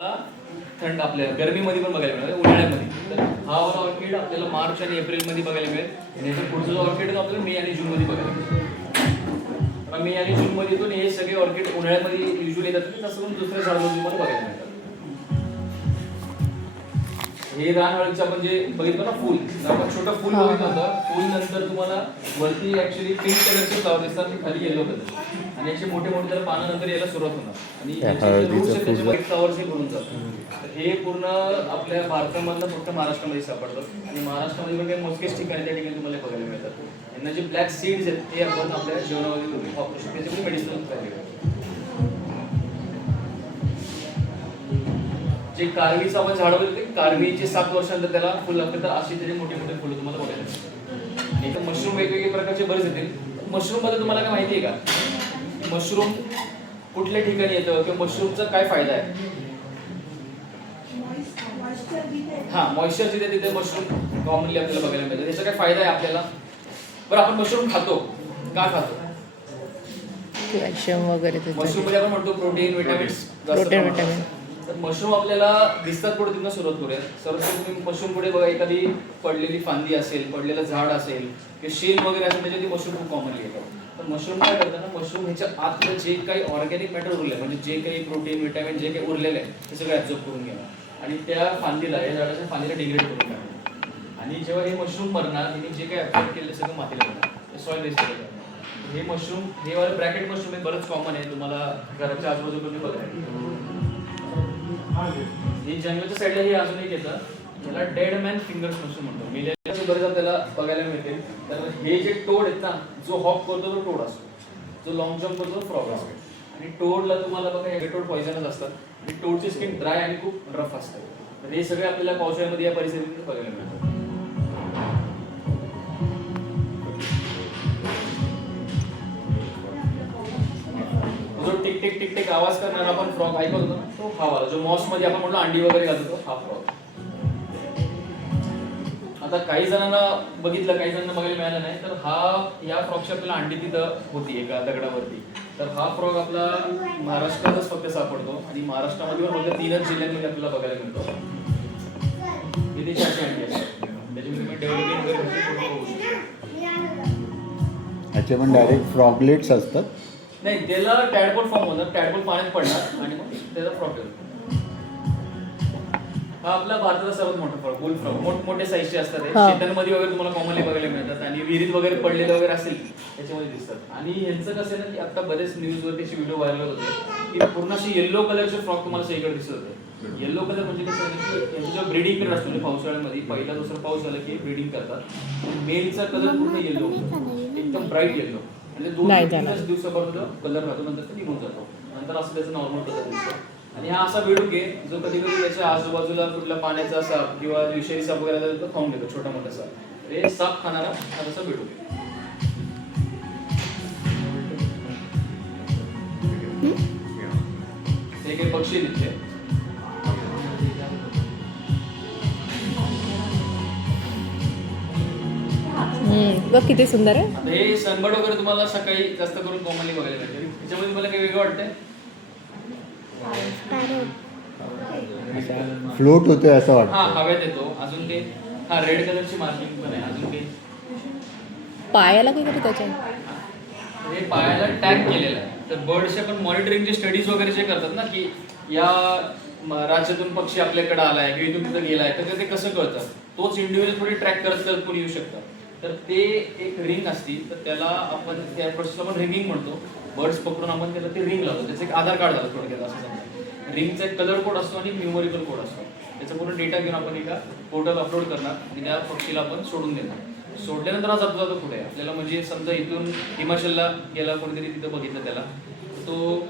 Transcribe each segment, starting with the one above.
थंड आपल्या गरमीमध्ये पण बघायला मिळेल, उन्हाळ्यामध्ये. तर हा वाला ऑर्किड आपल्याला मार्च आणि एप्रिलमध्ये बघायला मिळेल आणि याचा पुढचा जो ऑर्किड आहे आपल्याला मे आणि जूनमध्ये बघायला मिळेल. मे आणि जूनमध्ये येतो हे सगळे ऑर्किड उन्हाळ्यामध्ये युजली येतात, तसं पण दुसऱ्या झाडामध्ये पण बघायला मिळतात. हे रानहळदीचं आपण जे बघितलं ना फुल, आपण छोटं फुल बघितलं होतं. फुल नंतर तुम्हाला वरती ऍक्च्युली पिंक कलरचे फ्लावर दिसतात आणि खाली येलो कलर, आणि असे मोठे मोठे जर पानं नंतर यायला सुरुवात होणार आणि त्याचे व्हाईट फ्लावर्स हे भरून जातात. तर हे पूर्ण आपल्या भारतामधलं फक्त महाराष्ट्रामध्ये सापडतात आणि महाराष्ट्रामध्ये पण काही मोजकेच ठिकाणी त्या ठिकाणी तुम्हाला बघायला मिळतात. यांना जे ब्लॅक सीड्स आहेत ते आपण आपल्या जेवणामध्ये वापरू शकतो, त्याचे पण मेडिसिनल फायदे आहेत. जे कारवीचं आपण झाड होते, कारवीचे 7 वर्षानंतर त्याला फुल लागते, तर अशी त्याचे मोठे मोठे फुलं तुम्हाला बघायला मिळतात. आणि इथं मशरूम वेगवेगळे प्रकारचे बरेच येतील. मशरूम मध्ये तुम्हाला काय माहिती आहे का, मशरूम कुठल्या ठिकाणी येतं किंवा मशरूमचा काय फायदा आहे? हा, मॉइश्चर जिथे तिथे मशरूम कॉमनली आपल्याला बघायला मिळतं. त्याचा काय फायदा आहे आपल्याला? बरं, आपण मशरूम खातो, का खातो? कॅल्शियम वगैरे मशरूम मध्ये आपण म्हणतो प्रोटीन, विटामिन्स. तर मशरूम आपल्याला दिसतात पुढे तिथून सुरुवात करूया. सर्वात तुम्ही मशरूम पुढे बघा, एखादी पडलेली फांदी असेल, पडलेलं झाड असेल किंवा शेल वगैरे असेल, त्याच्यात मशरूम खूप कॉमनली येतात. तर मशरूम काय करतात ना, मशरूम ह्याच्या आतलं जे काही ऑर्गॅनिक मॅटर उरलं आहे, म्हणजे जे काही प्रोटीन, विटामिन जे काही उरलेलं आहे ते सगळं ऍब्झॉर्ब करून घेणार आणि त्या फांदीला, या झाडाच्या फांदीला डिग्रेड करून टाकणार. आणि जेव्हा हे मशरूम मरणार, त्यांनी जे काही ऍब्झॉर्ब केलं सगळं मातीला जाणार, सॉइल वेस्ट केलं. हे मशरूम, हे वाले ब्रॅकेट मशरूम हे बरंच कॉमन आहे, तुम्हाला घराच्या आजूबाजूला बघायला. हे जंगलच्या साईडला हे अजून एक येतं, त्याला डेड मॅन फिंगर्स मशरूम म्हणतो. मेलेल्या बरेच आपल्याला बघायला मिळते. तर हे जे टोड आहेत ना, जो हॉप करतो तो टोड असतो, जो लॉंग जम्प करतो तो फ्रॉग असतो. आणि टोडला तुम्हाला बघा, हे टोड पॉइझनच असतात आणि टोडची स्किन ड्राय आणि खूप रफ असते. तर हे सगळे आपल्याला पावसाळ्यामध्ये या परिस्थितीत बघायला मिळतात. जो टिक टिक टिक टिक आवाज करणार आपण फ्रॉग ऐकतो ना, तो हा वाला जो मॉस मध्ये आपण म्हणतो अंडी वगैरे घालतो, तो हा फ्रॉग. आता काही जणांना बघितलं, काही जणांना बघायला मिळालं नाही. तर हा, या फ्रॉगची आपल्याला अंडी तिथं होती एका दगडावरती. तर हा फ्रॉग आपला महाराष्ट्रातच फक्त सापडतो आणि महाराष्ट्रामध्ये फक्त 3च जिल्ह्यांमध्ये आपल्याला बघायला मिळतो. तिथे अशी अंडी असतात, त्याच्यामध्ये डेव्हलपिंग वगैरे होऊ शकतो. याचे पण डायरेक्ट फ्रॉगलेट्स असतात. नाही, त्याला टॅडपोल फॉर्म होणार, टॅडपोल पाण्यात पडणार आणि मग त्याचा फ्रॉग येतो. हा आपला भारताचा सर्वात मोठा फ्रॉग, बुल फ्रॉग. मोठमोठे साईजचे असतात, शेतांमध्ये वगैरे तुम्हाला कॉमनली बघायला मिळतात आणि विहिरीत वगैरे पडलेले वगैरे असेल त्याच्यामध्ये दिसतात. आणि यांचं कसं आहे ना, की आता बरेच न्यूजवरती व्हिडिओ व्हायरल होते की पूर्ण असे येल्लो कलरचे फ्रॉग तुम्हाला सगळीकडे दिसत होते. येल्लो कलर म्हणजे कसं, यांचं जो ब्रीडिंग पिरियड असतो पावसाळ्यामध्ये, पहिला दुसरा पाऊस झाला की ब्रीडिंग करतात. मेलचा कलर पूर्ण येल्लो होतो, एकदम ब्राईट येल्लो. म्हणजे 2-3 दिवसापर्यंत कलर राहतो, नंतर ते निघून जातो. नंतर असं त्याचा नॉर्मल कलर दिसतो. आणि हा असा बेडूक आहे जो कधी कधी त्याच्या आजूबाजूला कुठला पाण्याचा साप किंवा विषारी साप वगैरे तो खाऊन घेतो, छोटा मोठा साप. हे साप खाणारा हा तसा बेडूक आहे. हे काही पक्षी तिथे बघ किती सुंदर आहे. हे सनबर्ड वगैरे तुम्हाला सकाळी जास्त करून कॉमनली बघायला मिळते. त्याच्यामध्ये मला काही वेगळं वाटतंय, फ्लोट होतोय असं वाटतं. हा, हवेत येतो. अजून ते हा रेड कलरची मार्किंग पण आहे. अजून ते पायाला काही तरी त्याच्या, हे पायाला टॅग केलेलं आहे. तर बर्ड्सचे पण मॉनिटरिंगचे स्टडीज वगैरे जे करतात ना, की या राज्यातून पक्षी आपल्याकडे आलाय किंवा इथून तिथं गेलाय, तर ते कसं कळतं, तोच इंडिव्हिज्युअल थोडी ट्रॅक करत करत कोणी येऊ शकतं. तर ते एक रिंग असती, तर त्याला आपण त्या प्रोसेसला आपण रिंगिंग म्हणतो. बर्ड्स पकडून आपण त्याला ते रिंग लावतो. त्याचं एक आधार कार्ड झालं थोडक्यात असं समजा. रिंगचा एक कलर कोड असतो आणि न्यूमरिकल कोड असतो. त्याचा पूर्ण डेटा घेऊन आपण एका पोर्टल अपलोड करणार आणि त्या पक्षीला आपण सोडून देणार. सोडल्यानंतर हा जातो जातो पुढे आपल्याला, म्हणजे समजा इथून हिमाचलला गेला कोणीतरी, तिथं बघितलं त्याला, तो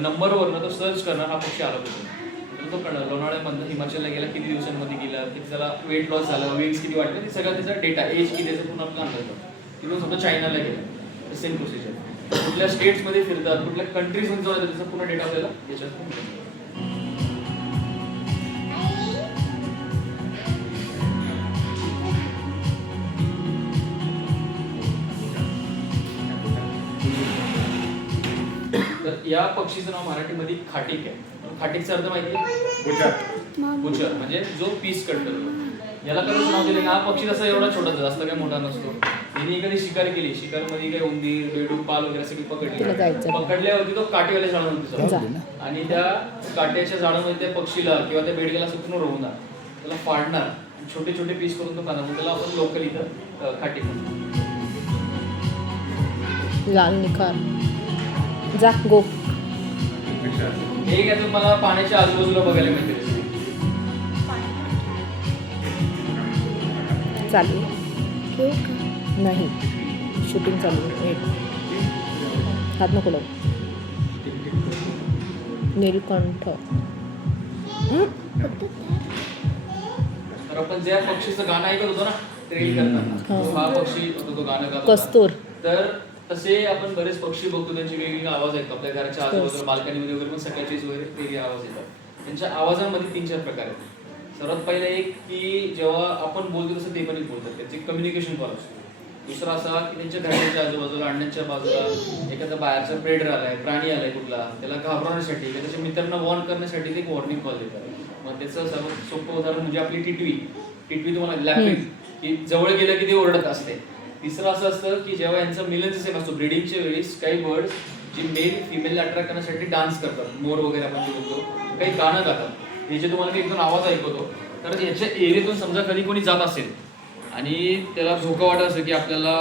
नंबरवरनं तो सर्च करणार, हा पक्षी आला कुठून, तो कळणार लोणावळ्यामधनं हिमाचलला गेला, किती दिवसांमध्ये गेला, किती त्याला वेट लॉस झाला, विंग्स किती वाढले, ते सगळा त्याचा डेटा, एज किती, त्याचा पूर्ण आपला अंदाज होतो. तिथून समजा चायनाला गेला, सेम प्रोसिजर. कुठल्या स्टेट्समध्ये फिरतात, कुठल्या कंट्रीजमध्ये जातात, त्याचा पूर्ण डेटा आपल्याला याच्यात मिळतो. तर या पक्षीचं नाव मराठीमध्ये खाटीक आहे. खाटीकचा अर्थ माहिती आहे? बुचर म्हणजे जो पीस कट करतो. याला कधीच नाव दिले हा पक्षी तसा एवढा छोटाच जास्त काही मोठा नसतो. यांनी एखादी शिकार केली, शिकारमध्ये काही उंदीर, बेडूक, पाल वगैरे सगळी तिला जायचं. पकडल्यावरती तो काटेवाल्या झाडामध्ये जा. जातो आणि त्या काट्याच्या झाडामध्ये त्या पक्षीला किंवा त्या बेडग्याला सुकून रोवणार, त्याला फाडणार, छोटे छोटे पीस करून तो खाणार. त्याला आपण लोकल इथं खाटी म्हणतो. लाल निखार. जा गो. हे काय तुम्हाला पाण्याच्या आजूबाजूला बघायला मिळते. चालू आहे. नाही शूटिंग चालू आहे. एक हात नको लावू. नीलकंठ. तर आपण ज्या पक्षीचं गाणं ऐकत होतो ना ट्रेल करताना, तो हा पक्षी होतो, तो गाणं गात होता. कस्तूर. तर तसे आपण बरेच पक्षी बघतो, त्यांचे वेगवेगळे आवाज ऐकतो. आपल्या घराच्या आजूबाजूला बाल्कनीमध्ये वगैरे पण सकाळचीच वगैरे वेगळे आवाज येतात. त्यांच्या आवाजांमध्ये 3-4 प्रकार आहेत. सर्वात पहिला एक की जेव्हा आपण बोलतो तसं ते पण बोलतात, त्यांचे कम्युनिकेशन कॉल असतो. दुसरा असा की त्यांच्या घराच्या आजूबाजूला, अंड्यांच्या बाजूला एखादा बाहेरचा प्रेडर आलाय, प्राणी आलाय कुठला, त्याला घाबरवण्यासाठी किंवा त्याच्या मित्रांना वॉर्न करण्यासाठी ते एक वॉर्निंग कॉल देतात. मग त्याचं सर्वात सोपं उदाहरण म्हणजे आपली टिटवी तुम्हाला लॅपिंग, की जवळ गेलं की ते ओरडत असते. तिसरं असं असतं की जेव्हा यांचं मिलनचं सेम असतो ब्रीडिंगच्या वेळेस, काही बर्ड्स जे मेल फिमेलला अट्रॅक्ट करण्यासाठी डान्स करतात, मोर वगैरे आपण जे बोलतो, काही गाणं गातात. हे जे तुम्हाला मी एकदम आवाज ऐकवतो, तर याच्या एरियातून समजा कधी कोणी जात असेल आणि त्याला धोका वाटत असेल की आपल्याला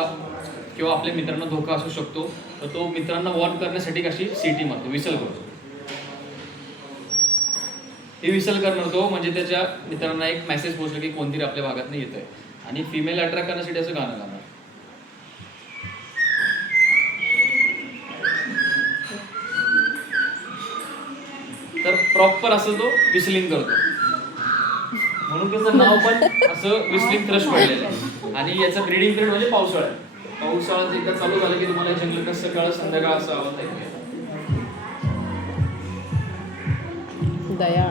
किंवा आपल्या मित्रांना धोका असू शकतो, तर तो मित्रांना वॉर्न करण्यासाठी कशी सिटी मारतो, विसल करतो. हे विसल करणार तो म्हणजे त्याच्या मित्रांना एक मेसेज पोहोचला की कोणतरी आपल्या भागात नाही येतंय. आणि फिमेल अट्रॅक्ट करण्यासाठी असं गाणं गाणं. तर प्रॉपर असं तो विसलिंग करतो, म्हणून त्याचं नाव पण असं विसलिंग थ्रश पडलेलं आहे. आणि याचा ब्रीडिंग पिरियड म्हणजे पावसाळा. पावसाळ्यात एकदा चालू झालं की तुम्हाला जंगल कसं सकाळ संध्याकाळ असं आवाज ऐकू. दया.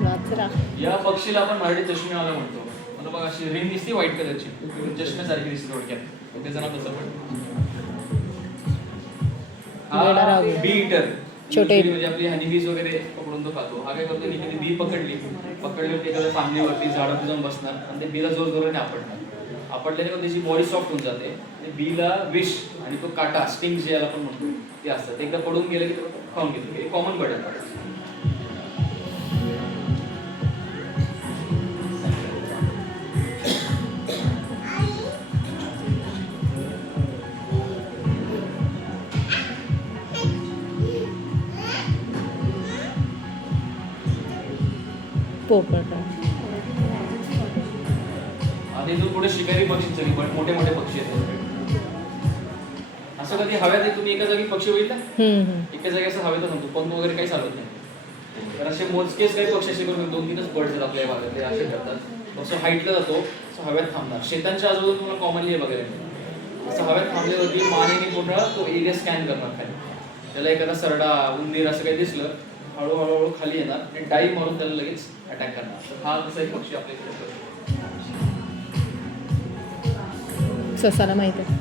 वाचरा. या पक्षीला आपण मराठी चष्मेवाला म्हणतो. मला बघा अशी रिंग दिसते व्हाईट कलरची, चष्म्यासारखी दिसते थोडक्यात, त्याचं नाव तसं पण. बी इटर छोटे म्हणजे आपली हनीबीज वगैरे पकडून तो खातो. हा काय करतो, एखादी बी पकडली एखाद्या फांदीवरती झाडावर जाऊन बसणार आणि ते बीला जोर जोराने आपटणार. आपटल्याने त्याची बॉडी सॉफ्ट होऊन जाते. बीला विष आणि तो काटा स्टिंग जे याला आपण म्हणतो ते असतात. एकदा पडून गेलं की खाऊन घेतो. हे कॉमन बर्ड आहे. पोपट. आता इथून पुढे शिकारी पक्षींचं पण मोठे मोठे पक्षी आहेत. असं कधी हव्यात तुम्ही एका जागी पक्षी बघितला, एका जागी असं हवेत म्हणतो पंख वगैरे काही चालत नाही. तर असे मोजकेच काही पक्षी असे करून 2-3च बर्ड्स आहेत आपल्या भागात, ते असे करतात. असं हाईटला जातो, असं हव्यात थांबणार. शेतांच्या आजूबाजूला तुम्हाला कॉमनली हे बघायला मिळतं. असं हव्यात थांबल्यावरती मानेने कोंढळा तो एरिया स्कॅन करणार खाली. त्याला एखादा सरडा, उंदीर असं काही दिसलं, हळूहळू खाली येणार आणि डाईव्ह मारून त्याला लगेच अटॅक करणार. हा तसा एक पक्षी आपल्याकडे करतो. ससाला माहित आहे.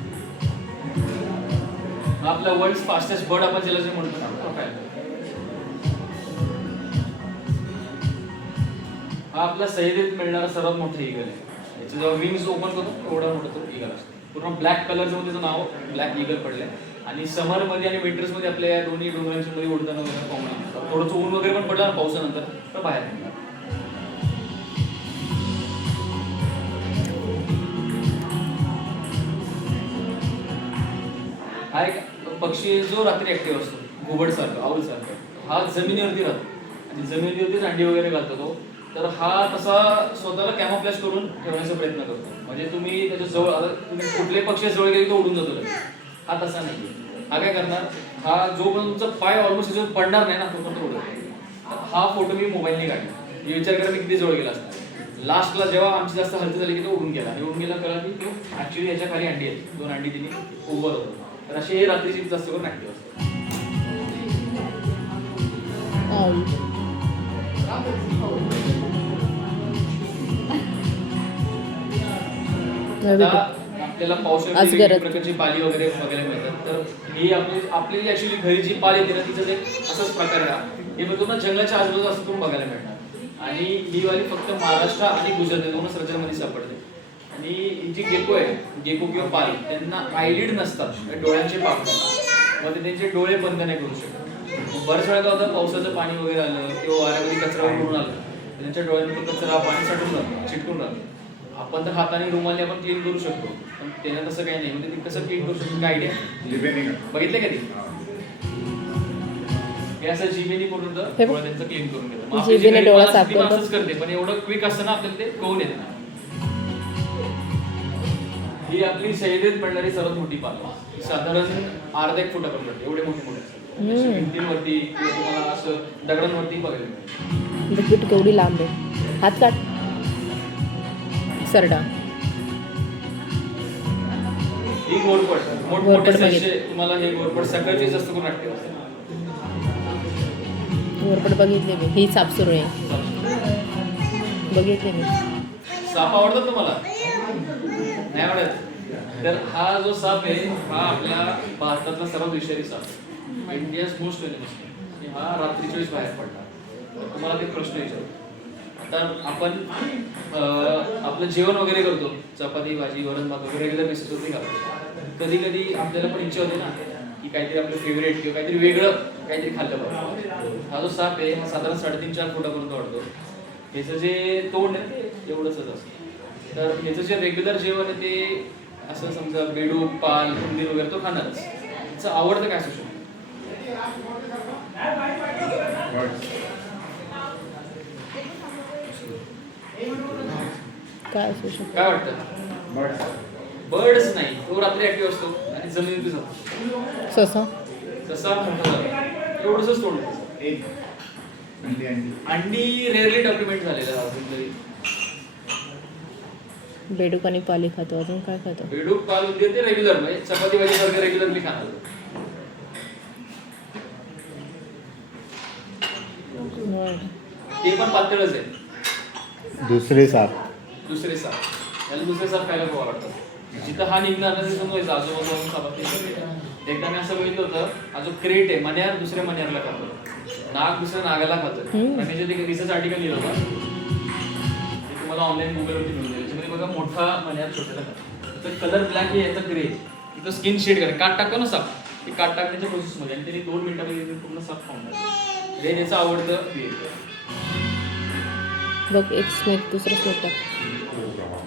आपला वर्ल्ड फास्टेस्ट बर्ड आपण ज्याला जे म्हणतो ना, हा आपला सह्याद्रीत मिळणारा सर्वात मोठा ईगल आहे. याचे जेव्हा विंग्स ओपन करतो एवढा मोठा तो ईगल असतो. पूर्ण ब्लॅक कलरचं मध्ये त्याचं नाव ब्लॅक ईगल पडलंय. आणि समर मध्ये आणि विंटर्स मध्ये आपल्या या दोन्ही डोंगरांच्या मध्ये उडताना वगैरे कॉमन थोडंसं ऊन वगैरे पण पडलं पावसानंतर तर बाहेर निघणार. हा एक पक्षी जो रात्री ऍक्टिव्ह असतो, घुबड सारखं, आऊल सारखं. हा जमिनीवरती राहतो आणि जमिनीवरतीच अंडी वगैरे घालतो तो. तर हा तसा स्वतःला कॅमोफ्लॅज करून ठेवण्याचा प्रयत्न करतो. म्हणजे तुम्ही त्याच्या जवळ, आता तुम्ही कुठल्याही पक्षी जवळ गेले तो उडून जातो लगेच. हा तसा नाही. हा काय करणार, हा जोपर्यंत तुमचा पाय ऑलमोस्ट त्याच्यावर पडणार नाही ना तोपर्यंत उडत. हा फोटो मी मोबाईलने काढला. मी विचार करा मी किती जवळ गेला असणार. लास्टला जेव्हा आमची जास्त हालत झाली की तो उडून गेला. आणि उडून गेला कळला की तो ऍक्च्युली याच्या खाली अंडी आहेत, 2 अंडी तिने उभं होतो. तर असे हे रात्रीची जास्त करून ऍक्टिव्ह असतात. आपल्याला पावसाळ्यात प्रकारची पाली वगैरे बघायला मिळतात. तर ही आपली ऍक्च्युली घरी जी पाल येते ना तिचं एक असाच प्रकार आहे. हे पण तुम्हाला जंगलाच्या आजूबाजूला असं तुम्ही बघायला मिळणार. आणि ही वाली फक्त महाराष्ट्र आणि गुजरात या दोनच राज्यांमध्ये सापडते. आणि ही जी गेको आहे, गेको किंवा पाल, त्यांना आयलिड नसतात, डोळ्यांचे पापड, मग ते त्यांचे डोळे बंद नाही करू शकत. बऱ्याच वेळा काय होतं, पावसाचं पाणी वगैरे आलं किंवा वाऱ्यामध्ये कचरा उडून आलं, त्यांच्या डोळ्यांमध्ये कचरा पाणी साठून राहतं, चिटकून राहतं. आपण तर हाताने रुमाने आपण क्लीन करू शकतो, पण त्याला तसं काही नाही. म्हणजे ते कसं क्लीन करू शकतो, काय आयडिया बघितलं का ते? हे असं जिभेने करून तर डोळा त्यांचं क्लीन करून घेतं. मग आपली जी जिभेने डोळा घरी साफ ती पण करतो. असंच करते, पण एवढं क्विक असतं ना आपल्याला ते कळून येत नाही. ही आपली सह्याद्रीत पडणारी सर्वात मोठी पाल आहे. ही साधारण अर्धा 1 फुटापर्यंत पडते, एवढे मोठे मोठे असतात. अशी भिंतींवरती किंवा तुम्हाला असं दगडांवरती बघायला मिळेल. बिटबिट केवढी लांब आहे. हात काढ सरडा. ही घोरपड, मोठमोठे घोरपड ससे बघितली. तुम्हाला हे घोरपड सकाळची जास्त करून ऍक्टिव्ह असते. घोरपड बघितले मी. ही सापसुरू आहे, बघितले मी. साप आवडतात तुम्हाला? नाही आवडत? तर हा जो साप आहे हा आपल्या भारतातला सर्वात विषारी साप आहे. India's most venomous. हा रात्रीच्या वेळेस बाहेर पडला. तर तुम्हाला ते प्रश्न विचारतो. आता आपण आपलं जेवण वगैरे करतो, चपाती भाजी वरण भात वगैरे रेग्युलर बेसिसवरती खातो. कधी कधी आपल्याला पण इच्छा होते ना की काहीतरी आपलं फेवरेट किंवा काहीतरी वेगळं काहीतरी खाल्लं पाहिजे. हा जो साप आहे हा साधारण 3.5-4 फुटापर्यंत वाढतो. ह्याचं जे तोंड आहे ते एवढंच असतं. तर ह्याचं जे रेग्युलर जेवण आहे ते असं समजा बेडूक, पाल, उंदीर वगैरे तो खाणारच. ह्याचं आवडतं काय असू शकतं? काय असू शकतं? काय वाटतं? बर्डच नाही, तो रात्री ऍक्टिव्ह असतो आणि जमिनीतच असतो. ससा. तसा म्हणतो एवढंच तोंड आहे. अंडी रेअरली डॉक्युमेंट झालेलं आहे अजून तरी. बेडूक आणि पाली खातो. अजून काय खातो? बेडूक, पाल, उंदीर ते रेग्युलर म्हणजे चपाती भाजी सारखं रेग्युलरली खाणार. ते पण पातळच आहे. दुसरे साप. दुसरे साप, त्याला दुसरे साप खायला खूप आवडतात. जिथं हा निघणार ना तिथं समजायचं आजूबाजूला साप. एकदा मी असं बघितलं होतं, हा जो क्रेट आहे मण्यार दुसऱ्या मण्यारला खातो, नाग दुसऱ्या नागाला खातो. आणि त्याच्यात एक रिसर्च आर्टिकल लिहिलं होतं, ते तुम्हाला ऑनलाईन गुगलवरती मिळून जाईल. त्याच्यामध्ये बघा मोठा मण्यार छोट्याला खातो. तर कलर ब्लॅक आहे याचा ग्रे, तिथं स्किन शेड करा, काट टाकतो ना साप, ते काट टाकण्याच्या प्रोसेसमध्ये आणि त्यांनी 2 मिनिटामध्ये पूर्ण साप खाऊन टाकतो. हे त्याचं आवडतं बिहेवियर. बघ एक स्नेक, दुसरं स्नेक टाक.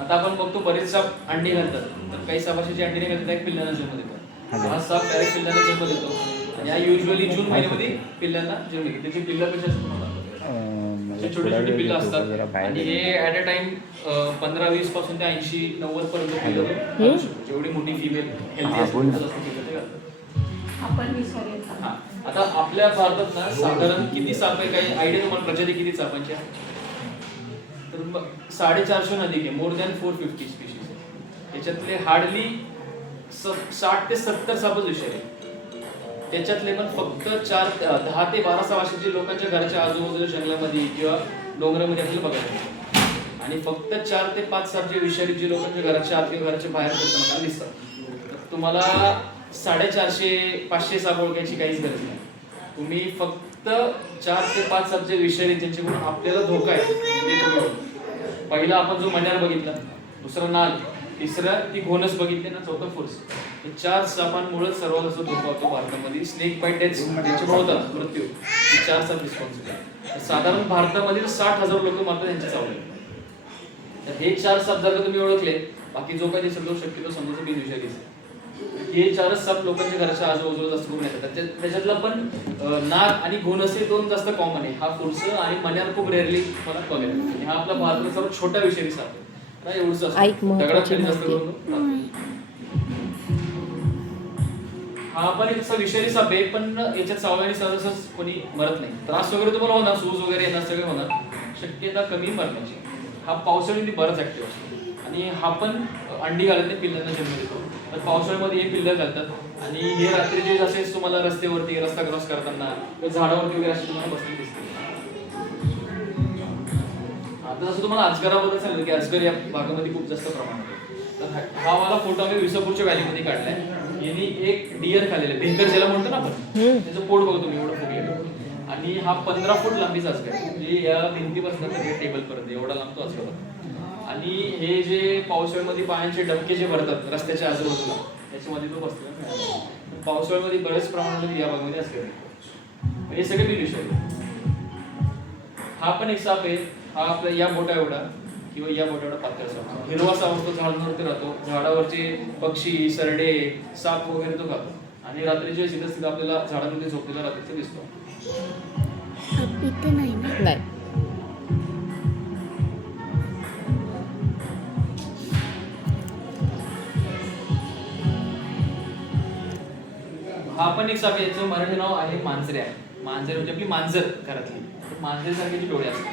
आता आपण बघतो बरेच साप अंडी घालतात, तर काही सापाचे जे अंडी नाही घालतात एक पिल्लांना जन्म देतात. हा साप डायरेक्ट पिल्लांना जन्म देतो आणि हा युजली जून महिन्यामध्ये पिल्लांना जन्म देतो. त्याची पिल्लं कशी असतात? छोटी छोटी पिल्लं असतात आणि हे ॲट अ टाइम 15-20 पासून ते 80-90 पर्यंत पिल्लं घालू शकतो. जेवढी मोठी फिमेल हेल्दी असते. हा, आता आपल्या भारतात ना साधारण किती साप आहे, काही आयडिया तुम्हाला? प्रजाती किती सापांच्या? तर 450 अधिक आहे, मोर दॅन 450 स्पीशीज. त्याच्यातले हार्डली 60 ते 70 सापच विषारी. त्याच्यातले पण फक्त 10 ते 12 सहाशे लोकांच्या घराच्या आजूबाजूच्या जंगलामध्ये किंवा डोंगरामध्ये आपल्याला बघायला मिळतात. आणि फक्त 4 ते 5 साप जे विषारी जे लोकांच्या घराच्या आत किंवा घराच्या बाहेर फिरताना दिसतात. तर तुम्हाला 450-500 साप ओळखायची काहीच गरज नाही. तुम्ही फक्त 4 ते 5 साप जे विषारी ज्यांच्याकडून आपल्याला धोका आहे ते तुम्ही ओळखा. पहिला आपण जो मण्यार बघितला, दुसरा नाग, तिसरा ती घोणस बघितली ना, चौथा फुर्स. हे 4 सापांमुळे सर्वात जास्त धोका होतो भारतामध्ये. स्नेक बाईट डेथ्स ज्यांच्यामुळे होतात मृत्यू, हे 4 साप रिस्पॉन्सिबल. साधारण भारतामध्ये 60,000 लोक मात्र त्यांच्या चावले. तर हे 4 साप जर का तुम्ही ओळखले, बाकी जो काही दिसेल तो शक्यतो समजायचं बिनविषारीच आहे. हे 4च साप लोकांच्या घराच्या आजूबाजूला जास्त करून येतात. त्याच्यातला पण नाग आणि घोणस हे 2 जास्त कॉमन आहे. हा फुर्स आणि मण्यार खूप रेअरली मला बघायला मिळतो. हा आपला भारताचा सर्वात छोटा विषारी साप आहे. एवढंच असतं, दगडात जास्त करून. हा पण एक विषारी साप आहे, पण याच्यात चावल्याने सहजासहज कोणी मरत नाही. त्रास वगैरे तुम्हाला होणार, सूज वगैरे येणार, सगळे होणार, शक्यता कमी मरण्याची. हा पावसाळ्यामध्ये बराच ऍक्टिव्ह असतो आणि हा पण अंडी घालत नाही, पिल्लांना जन्म देतो. तर पावसाळ्यामध्ये हे पिल्लं घालतात आणि हे रात्रीचे जसे तुम्हाला रस्त्यावरती रस्ता क्रॉस करताना किंवा झाडावरती वगैरे असे तुम्हाला बसले दिसते. आता जसं तुम्हाला अजगराबद्दल सांगितलं की अजगर या भागामध्ये खूप जास्त प्रमाणात आहे. तर हा मला फोटो आम्ही विसापूरच्या व्हॅलीमध्ये काढलाय. यांनी एक डिअर खाल्लेलं, भेकर ज्याला म्हणतो ना आपण, त्याचं पोट बघतो तुम्ही एवढं फुगलेलं. आणि हा 15 फूट लांबीचा अजगर आहे. म्हणजे या भिंतीपासून टेबल पर्यंत एवढा लांब तो अजगर होता. आणि हे जे पावसाळ्यामध्ये पाण्याचे डबके जे भरतात रस्त्याच्या आजूबाजूला त्याच्यामध्ये तो बसलेला. पावसाळ्यामध्ये बरेच प्रमाणामध्ये या भागामध्ये अजगर हे सगळे बिलविष आहे. हा पण एक साप आहे. हा आपल्या या बोटा एवढा किंवा या बोटा एवढा पातळ साप. हिरवा साप असतो, झाडांवरती राहतो. झाडावरचे पक्षी, सरडे, साप वगैरे तो खातो. आणि रात्रीच्या सीधा आपल्याला झाडांमध्ये झोपलेला रात्रीचा दिसतो. इथे नाही ना. नाही. हा पण एक साप आहे. याचं मराठी नाव आहे मांजऱ्या. मांजर म्हणजे आपली मांजर घरातली. मांजरीसारखे जी डोळे असतात.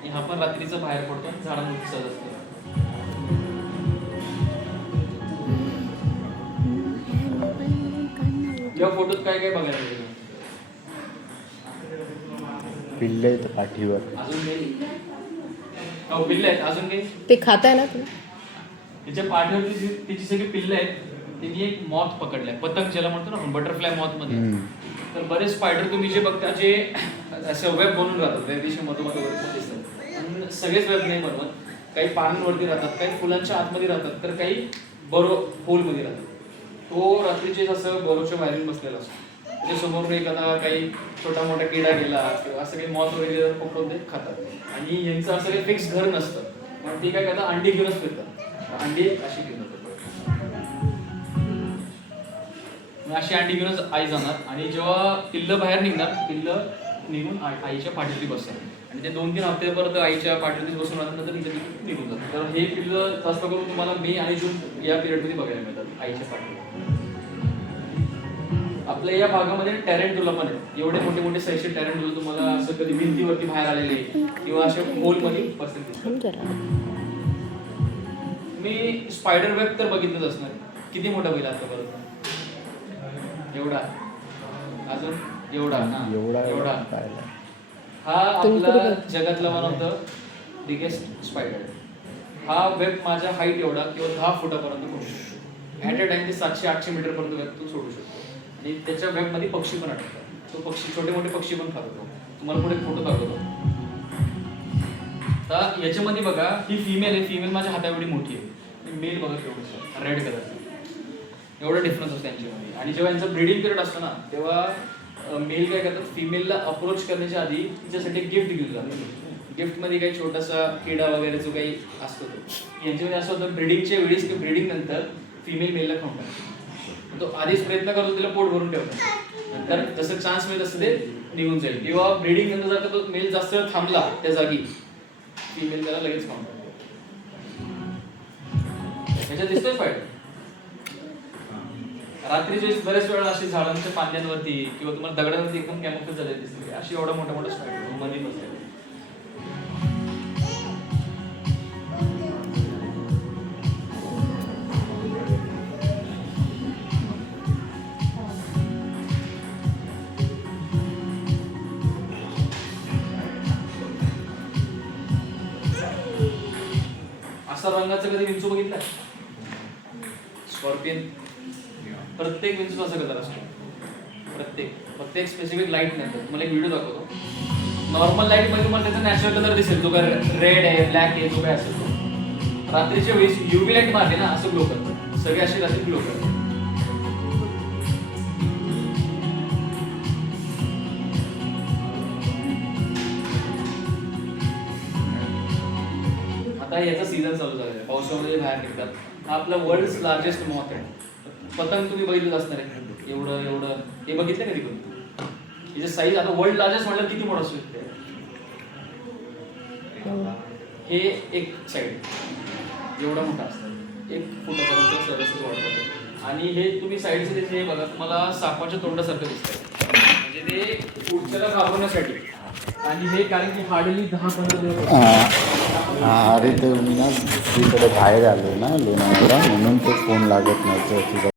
आणि हा पण रात्रीचा बाहेर पडतो आणि झाडांमध्ये सहज असतो. या फोटोत काय काय बघायला मिळेल? पिल्ले आहेत पाठीवर. अजून काही? हो, पिल्ले आहेत. अजून काही? ते खाताय ना तुम्ही? तिच्या पाठीवरती तिची सगळी पिल्ले आहेत. तिने एक मॉथ पकडलाय, पतंग ज्याला म्हणतो ना आपण, बटरफ्लाय मॉथ मध्ये. तर बरेच स्पायडर तुम्ही जे बघता जे असं वेब बनून राहतात, वेबदिशा मधोमध वगैरे दिसतात. आणि सगळेच वेब नाही बनवत. काही पानांवरती राहतात, काही फुलांच्या आतमध्ये राहतात, तर काही बरो होलमध्ये राहतात. तो रात्रीचे असं बरोच्या बाहेरून बसलेला असतो. त्याच्या समोर एखादा काही छोटा मोठा किडा गेला किंवा असं काही मॉथ वगैरे पकडून ते खातात. आणि यांचं असं काही फिक्स घर नसतं, पण ते काय करतात, अंडी घेऊनच फिरतात. अंडी अशी घेऊन अशी अंडी घेऊनच आई जाणार. आणि जेव्हा पिल्लं बाहेर निघणार, पिल्लं निघून आईच्या पाठीवरती बसतात. आणि ते 2-3 हफ्ते परत आईच्या पाठीवरती बसून राहतात, नंतर निघून जातात. तर हे पिल्लं जास्त करून तुम्हाला मे आणि जून या पिरियडमध्ये बघायला मिळतात आईच्या पाठीवर. आपल्या या भागामध्ये टॅरेंटुला पण आहे. एवढे मोठे मोठे सैशे टॅरेंटुला तुम्हाला असं कधी भिंतीवरती बाहेर आलेले किंवा अशा होलमध्ये बसलेले. मी स्पायडर वेब तर बघितलंच असणार. किती मोठा बैल आता बरोबर? एवढा. अजून एवढा. एवढा. हा आपला जगातला one of the biggest spider. हा वेब माझ्या हाईट एवढा किंवा 10 फुटापर्यंत पोहोचू शकतो. ऍट अ टाइम ते 700-800 मीटर पर्यंत वेब तो सोडू शकतो. आणि त्याच्या वेब मध्ये पक्षी पण अटकतात. तो पक्षी, छोटे मोठे पक्षी पण खातो. तुम्हाला पुढे फोटो दाखवतो. तर याच्यामध्ये बघा, ही फिमेल आहे. फिमेल माझ्या हाता एवढी मोठी आहे. मेल बघा केवढं रेड कलर. एवढा डिफरन्स असतो त्यांच्यामध्ये. आणि जेव्हा यांचं ब्रीडिंग पिरियड असतं ना, तेव्हा मेल काय करतात, फिमेलला अप्रोच करण्याच्या आधी तिच्यासाठी गिफ्ट घेऊन जातात. गिफ्टमध्ये काही छोटासा किडा वगैरे जो काही असतो तो. यांच्यामध्ये असं होतं, ब्रीडिंगच्या वेळेस किंवा ब्रीडिंग नंतर फिमेल मेलला खाऊन टाकतो. तो आधीच प्रयत्न करतो तिला पोट भरून ठेवतो. नंतर जसं चान्स मिळत असतं ते निघून जाईल. किंवा ब्रीडिंग नंतर जर तो मेल जास्त वेळ थांबला त्या जागी, फिमेल त्याला लगेच खाऊन टाकतो. ह्याच्यात दिसतोय फायदा. रात्रीचे बरेच वेळा अशी झाडांच्या फांद्यांवरती किंवा तुम्हाला दगडांवरती एकदम कॅमोफ्लेज झाले दिसते. अशी एवढा मोठा मोठा स्पायडर मध्ये बसले. असा रंगाचा कधी विंचू बघितलाय? स्कॉर्पियन. प्रत्येक विंचूचा असा कलर असतो. प्रत्येक स्पेसिफिक लाईट नंतर तुम्हाला एक व्हिडिओ दाखवतो. नॉर्मल लाईट मध्ये तुम्हाला त्याचा नॅचरल कलर दिसेल, जो काय रेड आहे, ब्लॅक आहे, जो काय असेल तो. रात्रीच्या वेळेस युव्ही लाईट मारते ना, असं ग्लो करतात. सगळे असे रात्री ग्लो करतात. आता याचा सीझन चालू झालेला आहे. पावसामध्ये बाहेर निघतात. हा आपला वर्ल्ड लार्जेस्ट मॉथ आहे. पतंग तुम्ही बघितलं असणार आहे. एवढं हे बघितलं कधी पण? याची साईज आता वर्ल्ड लार्जेस्ट म्हटलं किती मोठं असू शकते? हे एक साईड एवढा मोठा असतं. 1 फुटापर्यंत सरस वाढतात. आणि हे तुम्ही साईडचे तिथे हे बघा, तुम्हाला सापाच्या तोंडासारखं दिसतं. म्हणजे ते पुढच्याला घाबरण्यासाठी. आणि हे कारण की हार्डली 10-15 दिवस. अरे तर मी ना दुसरीकडे बाहेर आलो ना लोणावळा, म्हणून तो फोन लागत नव्हतं.